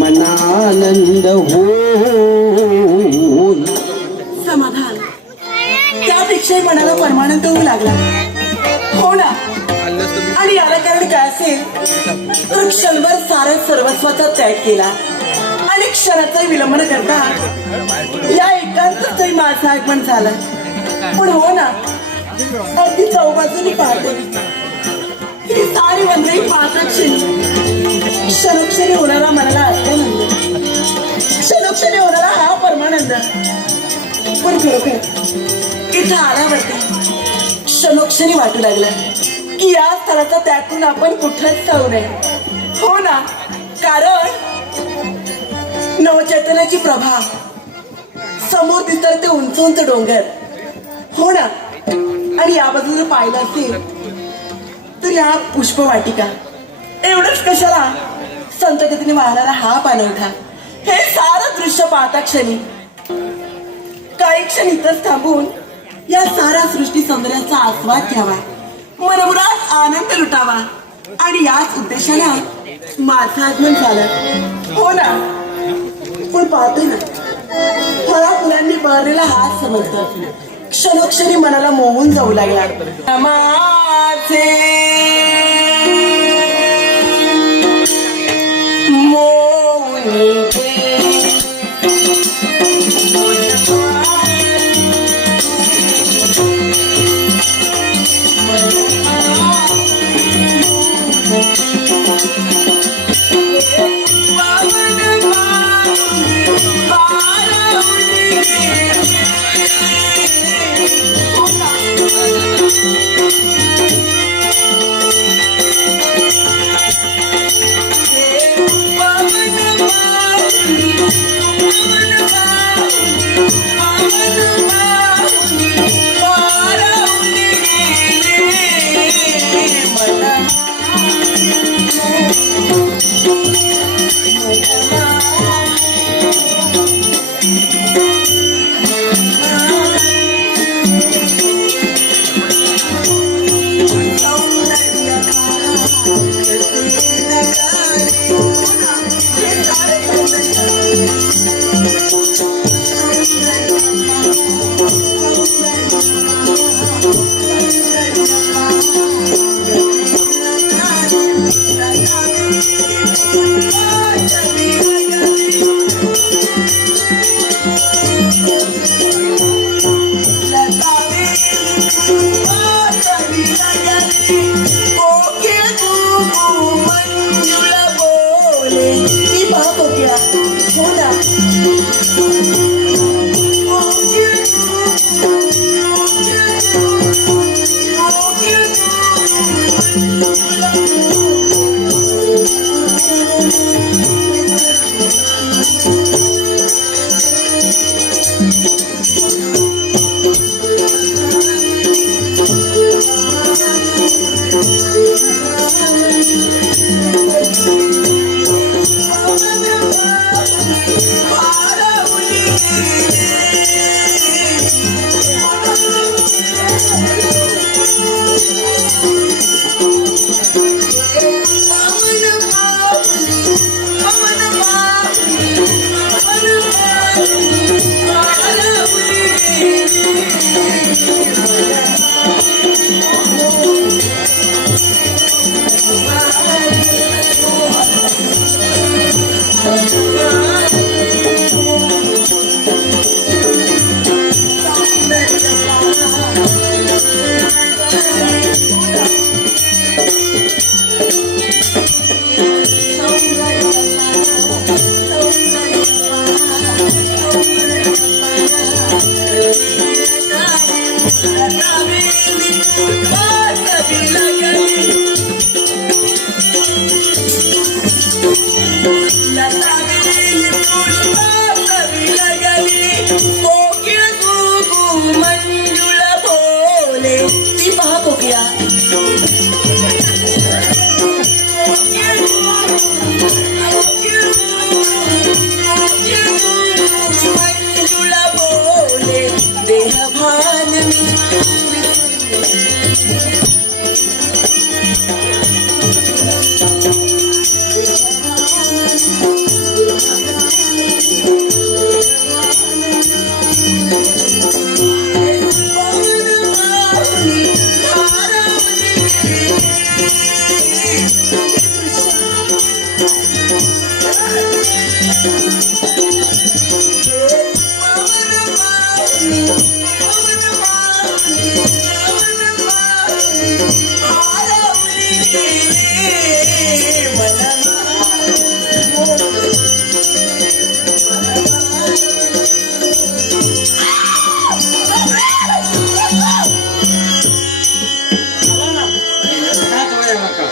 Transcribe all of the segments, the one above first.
मनानंद होईल. समाधान त्यापेक्षाही मनाला परमानंद होऊ लागला. हो ना. आणि याला कारण काय असेल तर क्षणभर साऱ्या सर्वस्वाचा त्याग केला आणि क्षणाचाही विलंब न करता या एकांतच माझं आगमन झालं. पण हो ना, अगदी चौबाजूनी पाहते ही सारी मंडळी पाहता क्षणोक्षणी होणारा मनाला आत्मानंद, क्षणोक्षणी होणारा हा परमानंद. पण खरोखर इथं आल्यावरती क्षणोक्षणी वाटू लागलं की या स्थळाचा त्याग करून आपण कुठंच जाऊ नये. हो ना, कारण नवचैतन्याची प्रभा, समोर दिसतात ते उंच उंच डोंगर. हो ना. आणि या बाजूला पाहिलं असेल तर या पुष्पवाटिका, एवढंच कशाला संत गतीने वाहणारा हा पाणवठा. हे सारं दृश्य पाहता क्षणी काही क्षण इथंच थांबून या साऱ्या सृष्टी सौंदर्याचा आस्वाद घ्यावा, मनमुराद आनंद लुटावा. आणि याच उद्देशाने माझं आगमन झालं. हो ना. पण पाहते ना, फळा फुलांनी बहरलेला हात समजतो क्षणोक्षणी मनाला मोहून जाऊ लागला. माझे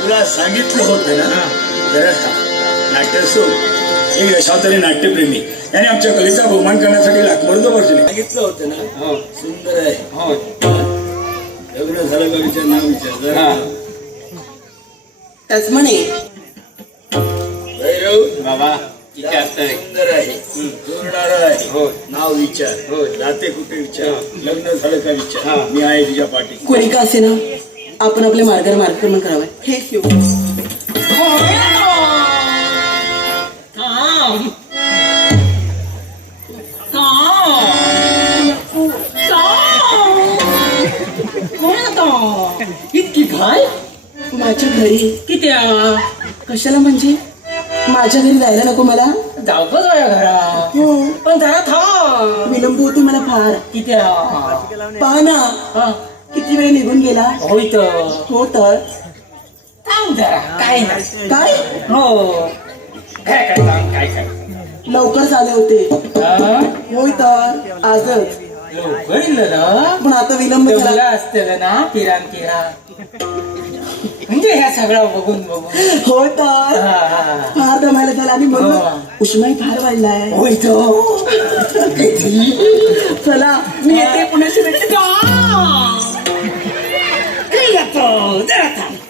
तुला सांगितलं होतं ना जरा नाट्य एक दशावतारी नाट्यप्रेमी याने आमच्या कलेचा बहुमान करण्यासाठी लाखमोर्द बसले. सांगितलं होतं ना सुंदर आहे. लग्न झालं का विचार नाव विचार त्याच म्हणे बाबा सुंदर आहे जोरदार आहे. हो नाव विचार. हो जाते कुठे विचार. लग्न झालं का विचार. मी आहे तुझ्या पाठी. कोणी का असे ना आपण आपल्या मार्गाने मार्गक्रमण करावं हेच योग्य. इतकी घाय माझ्या घरी किती कशाला म्हणजे माझ्या घरी जायला नको मला. जाऊ का तुझ्या घरा हो पण जरा थांब. विलंब होतो मला फार. किती पहा ना किती वेळ निघून गेला. होय तर हो तर थांब जरा काय नाही काय हो काय काय थांब काय काय लवकर आले होते. हा? होय तर आजच लवकर इलं ना पण आता विलंब मुलं झाला. असतं ना किराण म्हणजे ह्या सगळं बघून बघून हो तर हा, हा. फार दमायला झाला आणि म्हणून हो. उष्माई फार वाढलाय. होय तो चला मी येते पुण्याची भेट. जरा थांब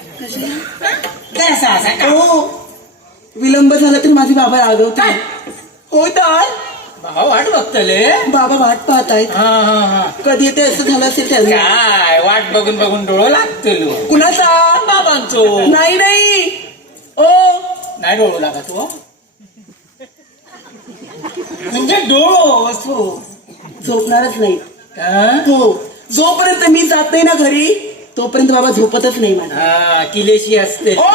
जरासा असा का हो विलंब झाला तर माझे बाबा रागवते. हो तर भाऊ वाट बघतले बाबा वाट पाहतायत. हा हा हा कधी येते असं झालं असेल त्याला. काय वाट बघून बघून डोळं लागतो कुणाचा बाबांचो नाही नाही ओ नाही डोळू लागा तू म्हणजे डोळो असो झोपणारच नाही. हा? हो जोपर्यंत मी जात नाही ना घरी तोपर्यंत बाबा झोपतच नाही मला. हा किलेशी असते ओ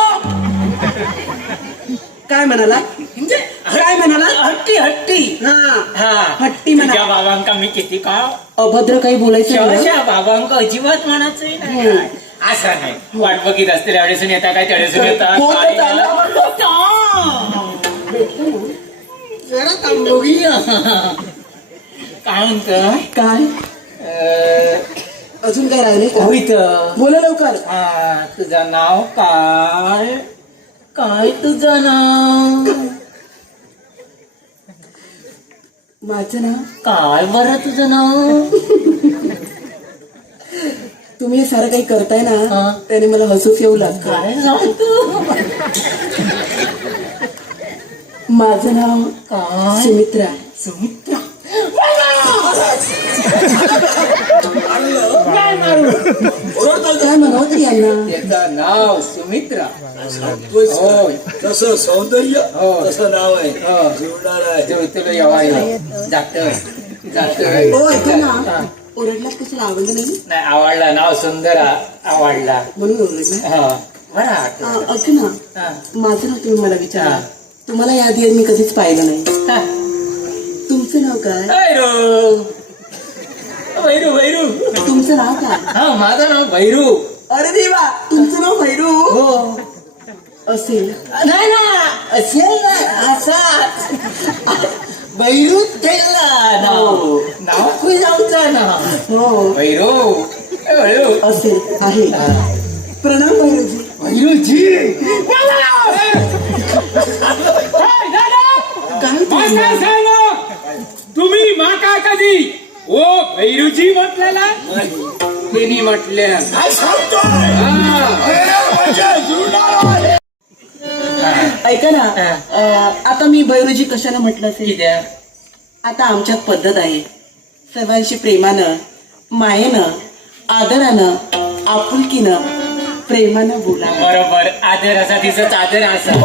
काय म्हणाला म्हणजे काय म्हणाला. हट्टी हट्टी हा हा हट्टी म्हणा. तुझ्या बाबांका मी किती का अभद्र काही बोलायचं नाही ना. शहशा बाबांका अजिबात म्हणायचंय नाही काय. असं नाही वाट बघित असते त्यावेळेसून येता काय त्यावेळेसून येता हो तर काय चाललं. जरा थांब बघूया. काय म्हणत काय अजून काय राहिले का. होईत बोला लवकर. तुझं नाव काय काय तुझं नाव माझं नाव काय बरं तुझं नाव तुम्ही हे सारं काही करताय ना हा. त्याने मला हसूच येऊ लागतं. काय सांगतो माझं नाव काय सुमित्रा. सुमित्रा काय म्हणावं तरी यांना. त्याचं नाव सुमित्रा होय तसं सौंदर्य हो. तसं नाव आहे. हो. जोरदार आहे. तुला येवाय जात जात ओ ऐका ना ओरडलात कशाला आवडलं नाही नाही आवडला नाव सुंदर आवडला म्हणून ओरडला. हा बरं वाटलं. ऐका ना हा. माझं नाव तुम्ही मला विचारा. हा. तुम्हाला याआधी मी कधीच पाहिलं नाही. हा. तुमचं नाव काय. भैरू भैरू भैरू तुमचं नाव काय. हा माझं नाव भैरू अरे देवा तुमचं नाव भैरू हो असेल. नाही ना असेल ना असा भैरू ठेवला नाव नाव खुई जाऊचा ना हो भैरू भैरू असेल आहे. प्रणाम भैरूजी. भैरूजी काय तुम्ही माका कधी ओ भैरूजी म्हटलेला त्यांनी म्हटले काय सांगतोय? म्हणजे जोरदार आहे. ऐका ना आता मी भैरूजी कशाला म्हटलं असेल. कित्या आता आमच्यात पद्धत आहे सर्वांशी प्रेमानं मायेनं आदरानं आपुलकीनं प्रेमानं बोला. बरोबर आदर असा तिचाच आदर असा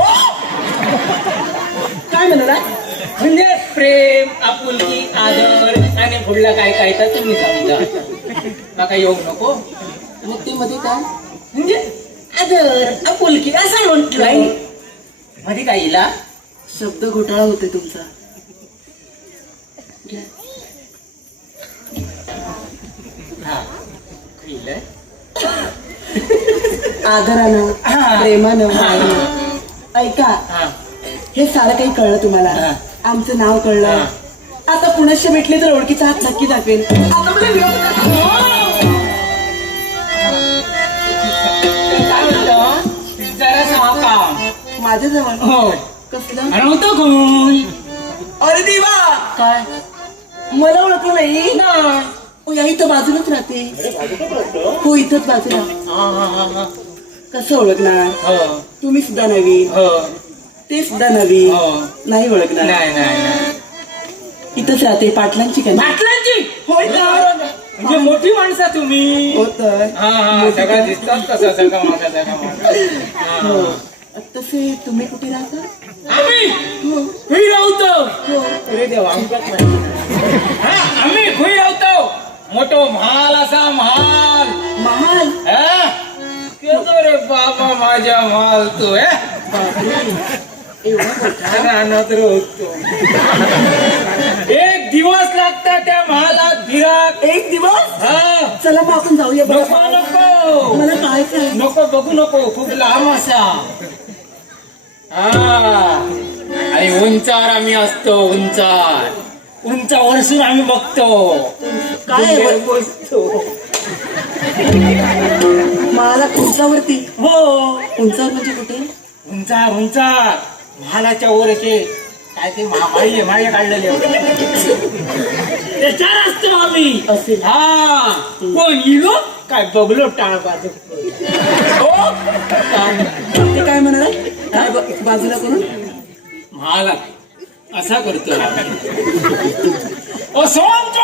काय म्हणाला. म्हणजे प्रेम आपुलकी आदर आणि पुढला काय काय तर तुम्ही समजा नका येऊ नको मग ते मध्ये काय म्हणजे आदर आपुलकी असं म्हटलं मध्ये काय इला शब्द घोटाळा होते तुमचा. घ्या. आदरानं प्रेमानं मायेनं. ऐका, हे सारं काही कळलं तुम्हाला, आमचं नाव कळलं. आता पुण्याशी भेटले तर ओळखीचा हात नक्की दाखवेल. आता मला विरोध नका. जरा सांग काम माझ्याजवळ हो कसलं? नव्हतं कोण अरे देवा, काय मला ओळखलं नाही. नाही. हो, या इथं बाजूलाच राहते. हो, इथंच बाजूला. कसं ओळखणार? हो तुम्ही सुद्धा नवीन, हो ते सुद्धा नवीन. हो. नाही ओळखणार. नाही नाही नाही इथंच राहते. पाटलांची का? पाटलांची होय तर. म्हणजे मोठी माणसं तुम्ही. हो तर. सगळं दिसतात तसं सगळं मागा सगळं मागा. हो. तसे तुम्ही कुठे राहता? आम्ही हो. खुई राहतो. हो. अरे देवा आम्ही खुई राहतो. मोठो महाल असा महाल. महाल? केतो रे बाबा माझ्या महाल तू बापरे, एवढा मोठा? रानात राहतो. एक दिवस लागतात त्या महालात फिराक. एक दिवस? हा चला मग आपण जाऊया. नको बघा. नको मला पाहायचं आहे. नको बघू नको. खूप लांब असा. आणि उंचावर आम्ही असतो. उंचावरसून आम्ही बघतो. काय आहे बरं? बसतो. मला उंचावरती? हो उंचावर म्हणजे कुठे? उंचार महालाच्या वर असे काय ते माळी काढलेले त्याच्यावर असतो आम्ही. असेल. हा कोण इलो काय बघलो टाळ बाजू. ते काय म्हणाल? काय बाजूला करून? महाला असा करतो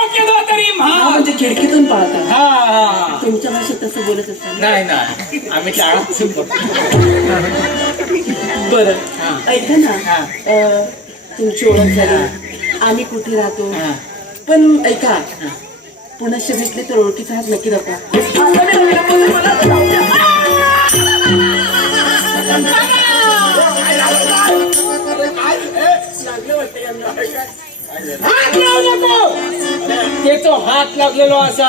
केला तरी हा, महाल. म्हणजे खिडकीतून पाहता. हा तुमच्या भाषेत तसं बोलत असाल. नाही आम्ही टाळाच बरं, हा. ऐका ना. हा. तुमची ओळख झाली, आम्ही कुठे राहतो. हा. पण ऐका, पुण्याशी भेटले तर ओळखीचा हात नक्की दाखवा. आता मी नवीन बोलले, मला आता जाऊ द्या. लागलं वाटतं यांना. हात लावू नको. त्याचा हात लागलेलो असा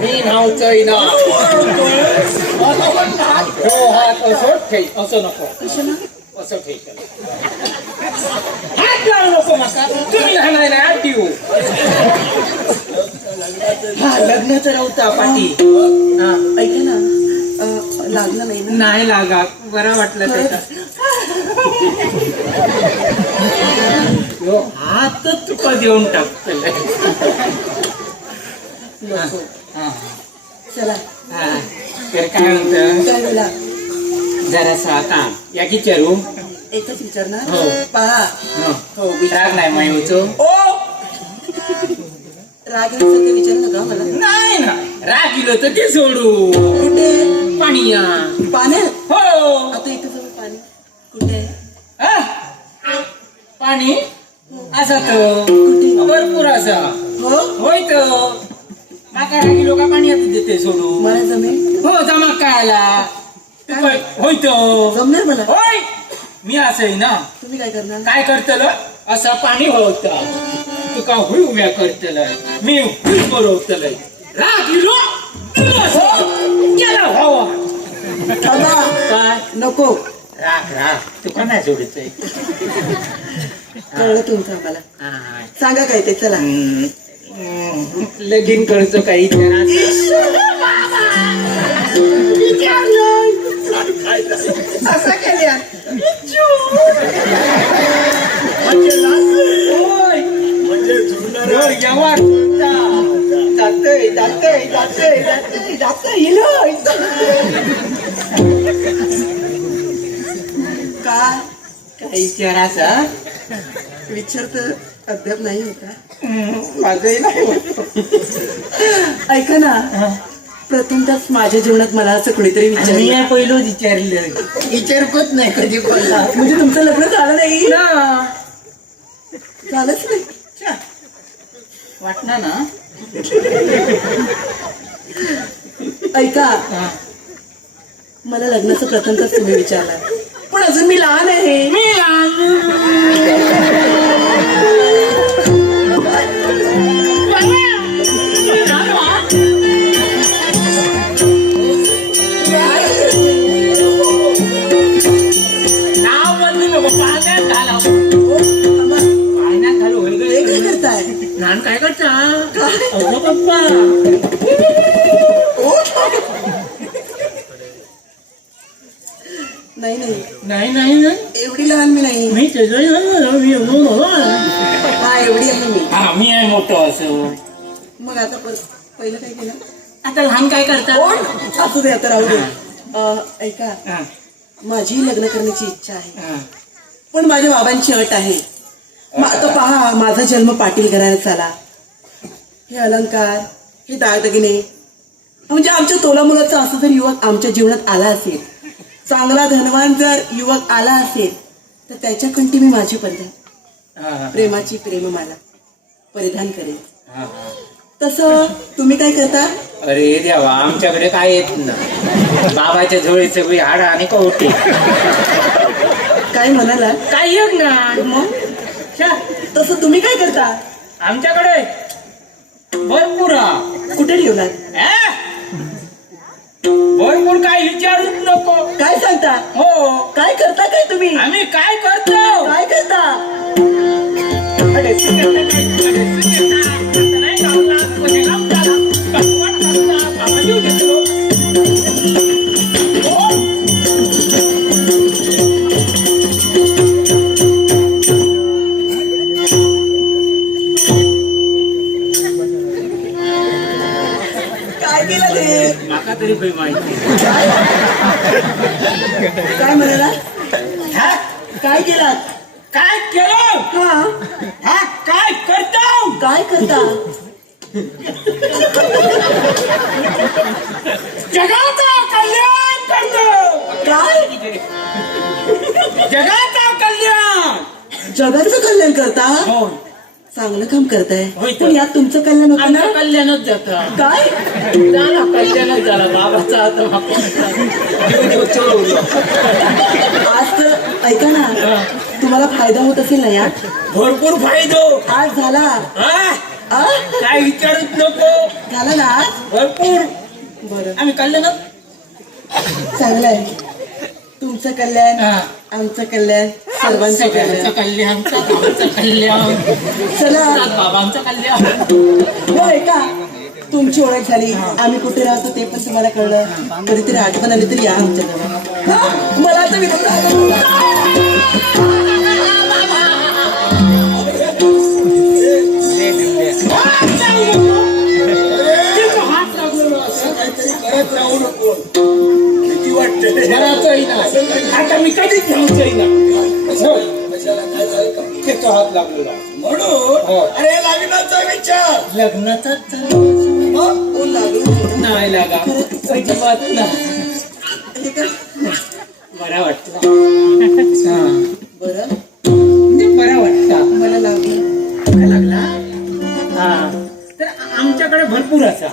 मी नावचंय ना. हो हात असं ठेव. असं नको. कशाला? असं ठेव. हात लावू नको मका. तुम्ही घालायला आठीव. हा, लग्नाचं राहता पाठी. ऐका ना, लागलं नाही ना? नाही लागा. बरं वाटलं त्याचा. हातच तुका देऊन टाकतो. नको. चला. तर काय म्हणतं काय बोला? जरासा आता या विचारू. एकच विचारणार. हो. पहा. हो, राग नाही मायूचो. ओ, राग येण्याचं ते विचारू नका मला. नाही ना राग दिलं तर ते सोडू. कुठे? पाणी या पाण्यात? हो. आता इथं जवळ पाणी कुठे? हा? पाणी असा तर कुठे? भरपूर असा. हो, होय तर माका रागी लोक पाणी आता देते सोडू. मला जमेल. हो जमा कायला होय तर जमणार मला. होय मी असं आहे ना. तुम्ही काय करणार? काय करतल असं पाणी होता. तुका हुई उभ्या करतल मी हुई बरोवतल. राग इलो गेला हवा. थांबा. काय नको. राग तुका नाही सोडायचंय. कळलं तुमचं आम्हाला. सांगा काय ते. चला. लगीन करतो काही असं केल्या. काय काही विचाराचा विचार तर अद्याप नाही होता. माझंही नाही होत. ऐका ना, प्रथमतच माझ्या जीवनात मला असं कुणीतरी मी विचारलं. या पहिलं विचारलं. विचारकच नाही कधी कोणला म्हणजे तुमचं लग्न झालं नाही? ना. झालंच नाही. वाटणार ना. ऐका, मला लग्नाचं प्रथमतच तुम्ही विचारला, पण अजून मी लहान आहे. मी नाव बदलू नको पाण्यात घाला पाण्यात घालू हे काय करताय? नान काय करता अगो पप्पा नाही नाही नाही नाही नाही एवढी लहान मी नाही. मी त्याचं हा एवढी आहे मी. हा मी आहे मोठं असं मग आता पहिलं काय केलं? आता लहान काय करता कोण असू दे आता राहू दे. ऐका हा, माझी लग्न करण्याची इच्छा आहे हा. पण माझ्या बाबांची अट आहे. आता पहा माझा जन्म पाटील घराण्यात झाला. हे अलंकार हे दागदागिने म्हणजे आमच्या तोला मुलाचा असं जर युवक आमच्या जीवनात आला असेल, चांगला धनवान जर युवक आला असेल तर त्याच्या कंठी मी माझी पंधरा प्रेमाची प्रेममाला परिधान करेन. तसं तुम्ही काय करता? अरे देवा आमच्याकडे काय येत ना बाबाच्या झोळी सगळी हाडा आणि कवटी काय म्हणाला? काय येत ना मग छा, तसं तुम्ही काय करता? आमच्याकडे भरपूर कुठे ठेवलात? भरपूर काय विचारूच नको. काय सांगता? हो काय करता काय तुम्ही? आम्ही काय करतो काय करता? काय केलं ते? माका तरी काही माहिती काय म्हणाला? हा? काय केलात? काय केलं हा हा काय करतो काय करता? जगाचा कल्याण करतो. काय जगाचा कल्याण जगाचं कल्याण करता? हो चांगलं काम करताय. होय तर. पण यात तुमचं कल्याण होतं ना? आमचं कल्याणच जातं काय? झाला कल्याणच झाला बाबाचा आता आज तर ऐका ना तुम्हाला फायदा होत असेल ना यात? भरपूर फायदो आज झाला. हा? आ? काय विचारूच नको झाला ना आज? भरपूर बरं आम्ही कल्याणच चांगलं आहे. तुमचं कल्याण हा. आमचं कल्याण सर्वांचं सगळ्यांचं कल्याण. कल्याण आमचं कल्याण चला बाबांचं कल्याण. हो ऐका तुमची ओळख झाली. आम्ही कुठे राहतो ते पण तुम्हाला कळलं. कधीतरी आठवण आली तरी या आमच्याकडे. हा? मला आता विनोद आला. हात लागलेलो असं काहीतरी करत राहू नको. भीती वाटते. घराचंही नाही. आता मी कधीच घ्यायचंही नाही. कशाला काय झालं का? त्याचा हात लागलेला म्हणून हो. अरे लग्नाचा विचार लग्नाचाच हो, लागलं. नाही लागा अजिबात नाही. हे का? बरा वाटतं बरं म्हणजे बरा वाटतं. मला लागलं. का लागला हा तर आमच्याकडे भरपूर असा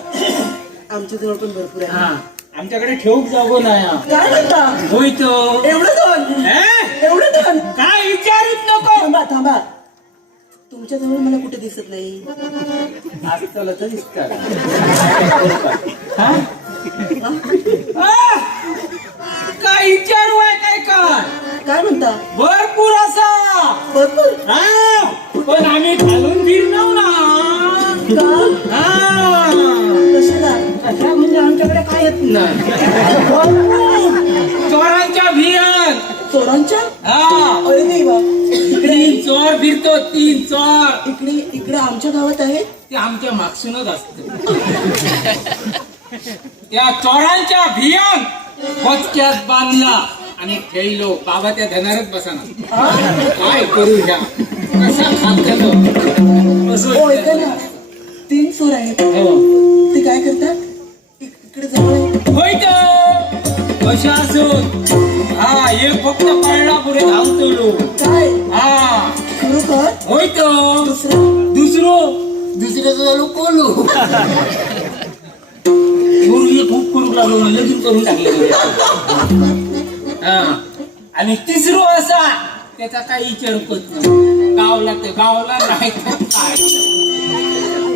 आमच्या जवळ पण भरपूर आहे. हा आमच्याकडे ठेवूक जागो नाही काय करता? होय तो एवढं दोन एवढं दोन. काय विचारूच नको. थांबा थांबा तुमच्या जवळ मला कुठे दिसत नाही. आज चला तर दिसतात काय विचारू आहे काय काय काय म्हणता? भरपूर असा भरपूर हा पण आम्ही घालून फिरणार ना का? हा कशाला? कशा म्हणजे आमच्याकडे काय येत नाही. चोरांच्या भियन चोरांच्या? हा अरे नाही बा. इकडे तीन चोर फिरतो तीन चोर इकडे इकडे आमच्या गावात आहे. ते आमच्या मागसूनच असत. त्या चोरांच्या भियन बचक्यात बांधला आणि ठेवलो. बाबा त्या धनारच बसाना काय करू ह्या कसा खात हो ऐका ना 3 चोर आहेत. ते काय करतात? इकडे जवळ आहे. होय कशा असो हा एक फक्त पळला पुढे धावतो. काय? हा खरोखर? होय दुसरं? दुसरं झालो कोलो पूर्वी खूप करू लागलो लगीन करून टाकले. हा आणि तिसरो असा त्याचा काही विचार होत नाही. गावला तर गावला, नाही तर काय.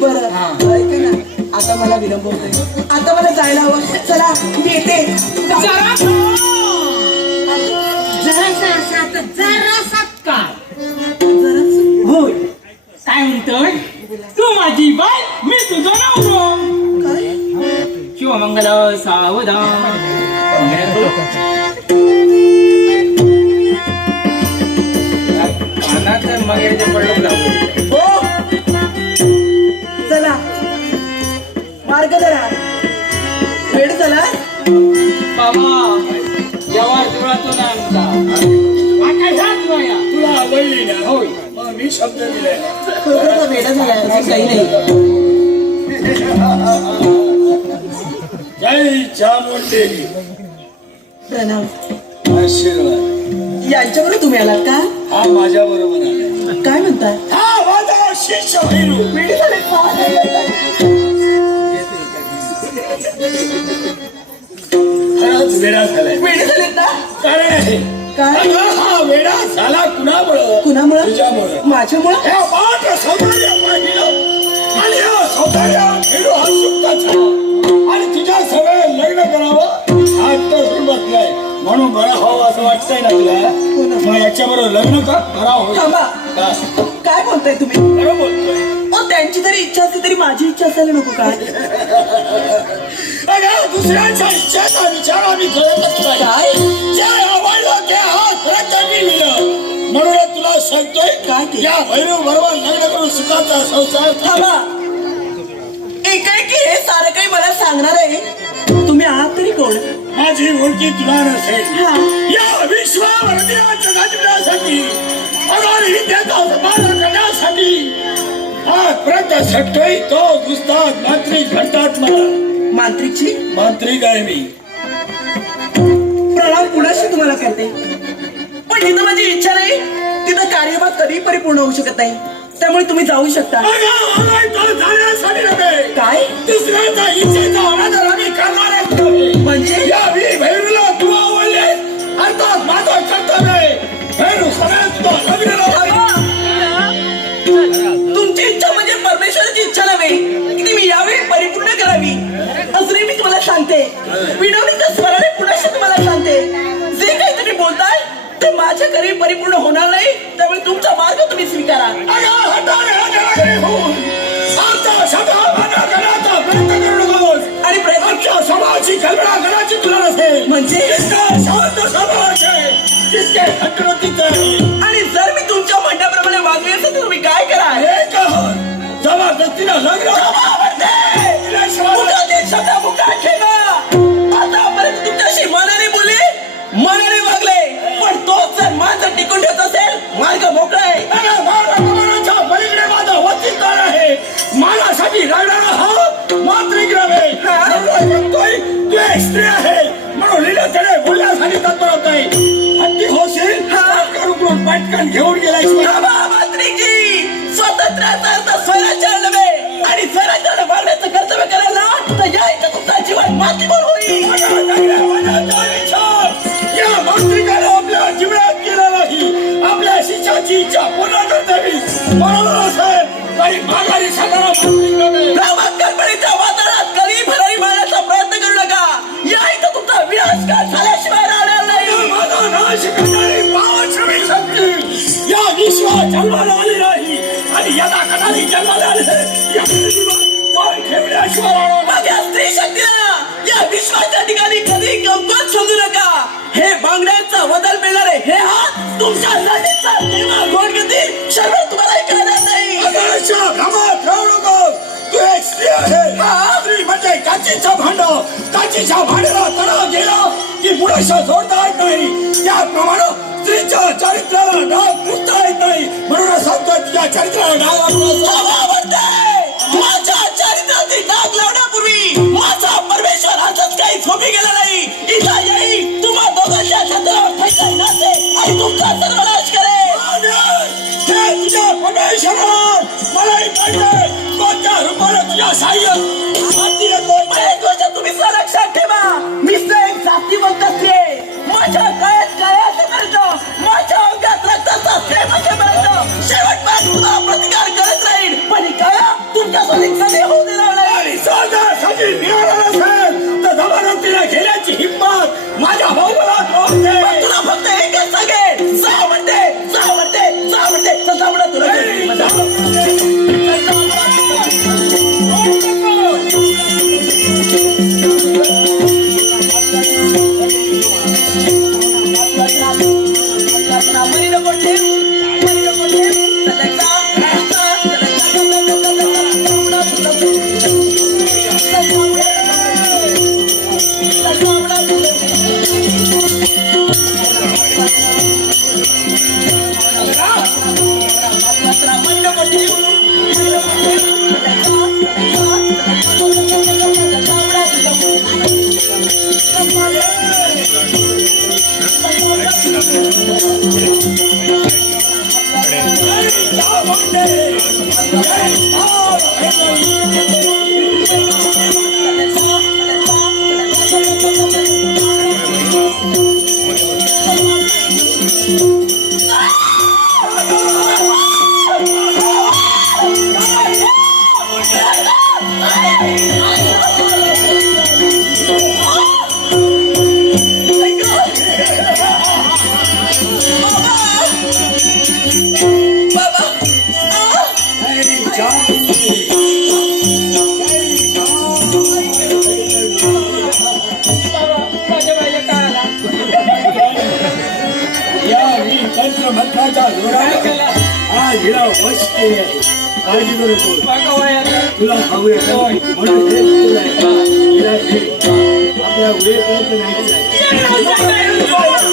बरं हा. ऐका ना, आता मला विलंब होतोय, आता मला जायला हवं. चला मी येते. जरा जरासा असा तर जरासा काय. जरा होय, काय म्हणतोय, तू माझी बाय, मी तुझा नवरा. काय शिवमंगल सावधान. कानात मग पडलं लागलं. हो चला मार्ग धरा. वेळ झाला. बाबा व्यवहार जुळतो ना आमचा. आता जात नाही. तुला आवडली ना होय. मग मी शब्द दिलाय. खरोखरचा वेडा झाला, असं काही नाही. जय चामुंडेरी. प्रणव, आशीर्वाद. यांच्याबरोबर तुम्ही आलात का? हा माझ्या बरोबर आला. काय म्हणताय? हा माझा शिष्य भैरू. वेळ झाले. खराच वेडा झालाय. वेळ झालेत ना? कारण आहे काय? अगं, हा वेडा झाला कुणामुळं? कुणामुळं? तुझ्यामुळं. माझ्यामुळं? या पाठ सौंदर्य पाहिलं आणि या सौंदर्य खेळू हा सुप्त झाला आणि तुझ्या सगळं लग्न करावं हा तर बसलाय म्हणून बरा हवं असं वाटतंय ना तुला. मग याच्याबरोबर लग्न कर, बरा होईल. थांबा. काय? काय बोलताय तुम्ही? खरं बोलतोय. मग त्यांची जरी इच्छा असली तरी माझी इच्छा असायला नको का? अगं, दुसऱ्याच्या इच्छेचा विचार आम्ही करतच नाही. काय? जे आवडलं ते हात प्रत्येकी लिहिलं. म्हणून तुला सांगतोय काय ते? या भैरव बरोबर लग्न करून सुखाचा संसार थांबा. एकाएकी हे सारं काही मला सांगणार आहे. तुम्ही आहात तरी कोण? माझी ओळखी तुला नसेल. हा. या विश्वावरती जगण्यासाठी अगोदर विद्याचा समाधान करण्यासाठी हा प्रत सटतोय तो दुस्ताद मांत्रिक म्हणतात मला. मांत्रिकची मांत्रिक आहे मी. प्रणाम कुणाशी तुम्हाला करते, पण जिथं माझी इच्छा नाही तिथं कार्यभाग कधी परिपूर्ण होऊ शकत नाही. त्यामुळे तुम्ही जाऊ शकता. अगं, आलाय तो जाण्यासाठी नव्हे. काय? दुसऱ्याचा इच्छेचा अनादर आम्ही करणारच नव्हे. म्हणजे? या भैरूला तू आवडले अर्थात माझं कर्तव्य आहे. भैरू सगळ्यात तुला लग्न लावून थांबा. तुमची इच्छा म्हणजे परमेश्वराची इच्छा नव्हे की ती मी यावेळी परिपूर्ण करावी. अजूनही मी तुम्हाला सांगते, विनवणीच्या स्वराने पुन्हा तुम्हाला सांगते, जे काही तुम्ही बोलताय ते माझ्या घरी परिपूर्ण होणार नाही. त्यामुळे तुमचा मार्ग तुम्ही स्वीकारा. अगं, हटारे हटारे होऊन आमचा सगळा मान्य करण्याचा प्रयत्न करू नकोस. आणि प्रयत्न आमच्या समाजाची कल्पना करायची तुला नसेल. म्हणजे? जितका शांत समाज आहे तितके खटवतीचं आहे. आणि जर मी तुमच्या म्हणण्याप्रमाणे वागले असेल तर तुम्ही काय कराल? हे कह जबरदस्तीनं लग्न आतापर्यंत तुमच्याशी मनाने बोलले, मनाने वागले, पण तोच जर माझं टिकून ठेवत असेल मार्ग मोकळा आहे. मानाच्या पलीकडे माझा वस्तीदार आहे. मानासाठी लढणारा हा मांत्रिक नव्हे. म्हणतोय तू एक स्त्री आहे म्हणून लिहिलं त्याने बोलण्यासाठी तत्पर होत नाही. हत्ती होशील करून पटकन घेऊन गेलाय. मात्रीजी, स्वातंत्र्याचा अर्थ स्वराज्य नव्हे आणि स्वराज्याला मारण्याचं कर्तव्य करायला तर या इथं तुमचा जीवन मातीमोल होईल. या मांत्रिकाने आपल्या जीवनात केला नाही. आपल्या शिष्याची इच्छा पूर्ण करतावी म्हणून असेल काही माघारी सांगणारा मांत्रिक नव्हे. कल्पनेच्या वातावरणात कधी भरारी मारण्याचा प्रयत्न करू नका. या इथं तुमचा विनाश का झाल्याशिवाय राहणार नाही. माझा नाश करणारी पावश्रमी शक्ती या विश्वात जन्माला आली नाही आणि यदा कदाचित जन्माला आले या पृथ्वीवर पाय ठेवल्याशिवाय राहणार नाही. माझ्या स्त्री शक्तीला या विश्वाच्या ठिकाणी कधी कमकुवत समजू नका. हे बांगड्यांचा बदल मिळणारे हे हात तुमच्या नदीचा तेव्हा गोड घेतील. शर्म तुम्हाला कळणार नाही. अगरच्या घामात राहू नको. तू एक स्त्री आहे. स्त्री म्हणजे काचीचा भांडा. काचीच्या भांड्याला तडा गेला की पुरुषा जोडता येत नाही. त्याप्रमाणे स्त्रीच्या चरित्राला डाग पुसता येत नाही. म्हणून सांगतो तुझ्या चरित्राला डाग माझ्या चरित्राची डाग लावण्यापूर्वी माझा परमेश्वर असंच काही झोपी गेला नाही. इथं येई तुम्हा दोघांच्या छत्रावर ठेचाई नाचे आणि तुमचा सर्वनाश करे. तुझ्या परमेश्वरावर मलाही पाहिजे कोणत्या रूपाने तुझ्या साह्य एक गोष्ट तुम्ही लक्षात ठेवा, मी एक जातीवंत स्त्री आहे. माझ्या काळात काय असेपर्यंत मंत्राच्या जोरावर आज हिला वश केली आहे. काळजी करू नको. तुला खाऊया म्हणून हे तुला हिला घे. आपल्या वेळेपर्यंत नाही